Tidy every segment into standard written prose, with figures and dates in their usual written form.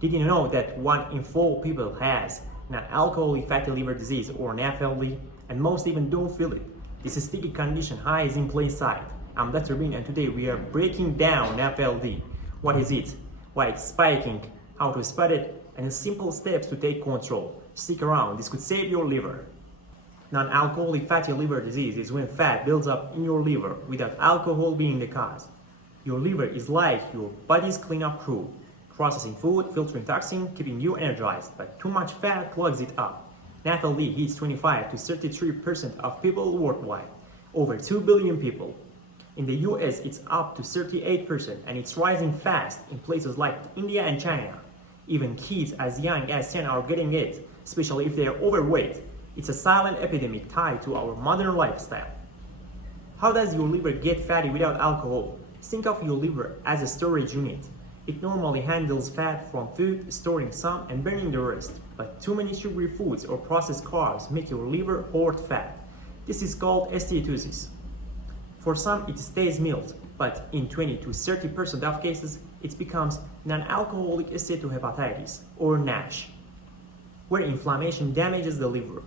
Did you know that 1 in 4 people has non-alcoholic fatty liver disease or NAFLD, and most even don't feel it? This sticky condition hides in plain sight. I'm Dr. Bean, and today we are breaking down NAFLD. What is it? Why it's spiking? How to spot it? And simple steps to take control. Stick around, this could save your liver. Non-alcoholic fatty liver disease is when fat builds up in your liver without alcohol being the cause. Your liver is like your body's cleanup crew, processing food, filtering toxins, keeping you energized, but too much fat clogs it up. NAFLD hits 25 to 33% of people worldwide, over 2 billion people. In the US, it's up to 38%, and it's rising fast in places like India and China. Even kids as young as 10 are getting it, especially if they are overweight. It's a silent epidemic tied to our modern lifestyle. How does your liver get fatty without alcohol? Think of your liver as a storage unit. It normally handles fat from food, storing some and burning the rest. But too many sugary foods or processed carbs make your liver hoard fat. This is called steatosis. For some, it stays mild, but in 20 to 30% of cases, it becomes non-alcoholic steatohepatitis or NASH, where inflammation damages the liver.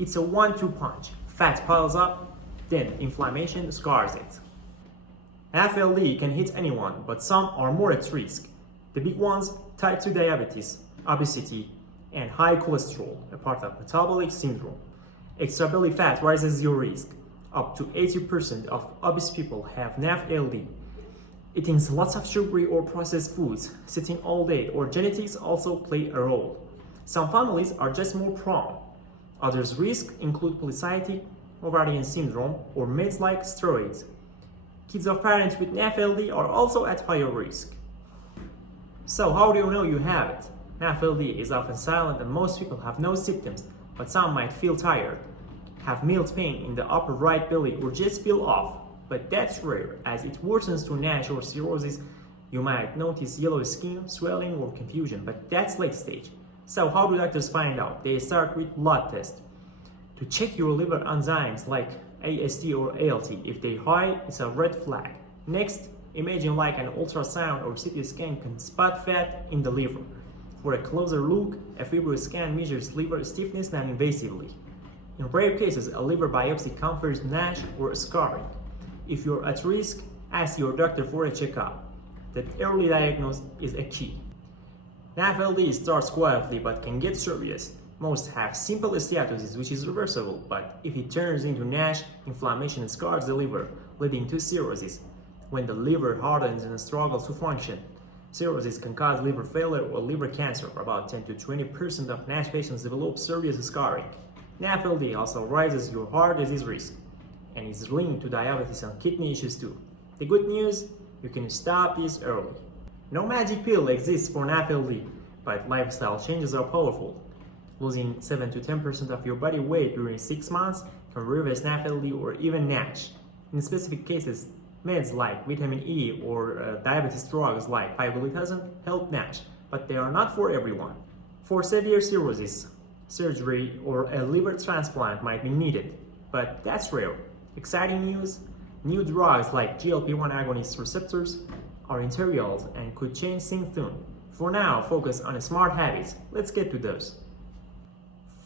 It's a 1-2 punch. Fat piles up, then inflammation scars it. NAFLD can hit anyone, but some are more at risk. The big ones: type 2 diabetes, obesity, and high cholesterol, a part of metabolic syndrome. Extra belly fat raises your risk. Up to 80% of obese people have NAFLD. Eating lots of sugary or processed foods, sitting all day, or genetics also play a role. Some families are just more prone. Others' risks include polycystic ovarian syndrome or meds like steroids. Kids of parents with NAFLD are also at higher risk. So how do you know you have it? NAFLD is often silent and most people have no symptoms, but some might feel tired, have mild pain in the upper right belly, or just feel off. But that's rare. As it worsens to NASH or cirrhosis, you might notice yellow skin, swelling, or confusion, but that's late stage. So how do doctors find out? They start with blood tests to check your liver enzymes like AST or ALT. If they high, it's a red flag. Next, imaging like an ultrasound or CT scan can spot fat in the liver. For a closer look, a fibroscan measures liver stiffness non-invasively. In rare cases, a liver biopsy confirms NASH or scarring. If you're at risk, ask your doctor for a checkup. That early diagnosis is a key. NAFLD starts quietly but can get serious. Most have simple steatosis, which is reversible, but if it turns into NASH, inflammation scars the liver, leading to cirrhosis. When the liver hardens and struggles to function, cirrhosis can cause liver failure or liver cancer. About 10 to 20% of NASH patients develop serious scarring. NAFLD also raises your heart disease risk and is linked to diabetes and kidney issues too. The good news, you can stop this early. No magic pill exists for NAFLD, but lifestyle changes are powerful. Losing 7 to 10% of your body weight during 6 months can reverse NAFLD or even NASH. In specific cases, meds like vitamin E or diabetes drugs like pioglitazone help NASH, but they are not for everyone. For severe cirrhosis, surgery or a liver transplant might be needed, but that's rare. Exciting news: new drugs like GLP-1 agonist receptors are in trials and could change things soon. For now, focus on smart habits. Let's get to those.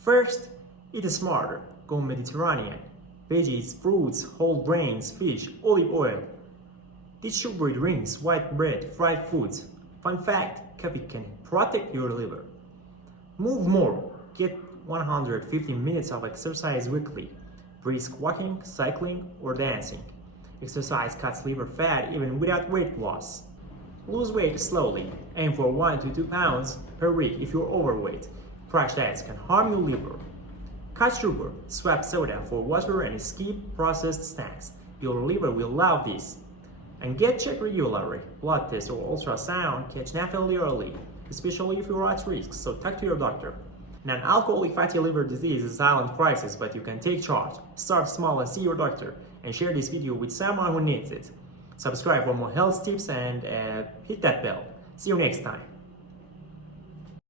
First, eat smarter. Go Mediterranean. Veggies, fruits, whole grains, fish, olive oil. Ditch sugary drinks, white bread, fried foods. Fun fact, coffee can protect your liver. Move more. Get 150 minutes of exercise weekly. Brisk walking, cycling, or dancing. Exercise cuts liver fat even without weight loss. Lose weight slowly. Aim for 1 to 2 pounds per week if you're overweight. Crash diets can harm your liver. Cut sugar, swap soda for water, and skip processed snacks. Your liver will love this. And get checked regularly. Blood test or ultrasound catch NAFLD early, especially if you're at risk, so talk to your doctor. Non-alcoholic fatty liver disease is a silent crisis, but you can take charge. Start small and see your doctor, and share this video with someone who needs it. Subscribe for more health tips and hit that bell. See you next time.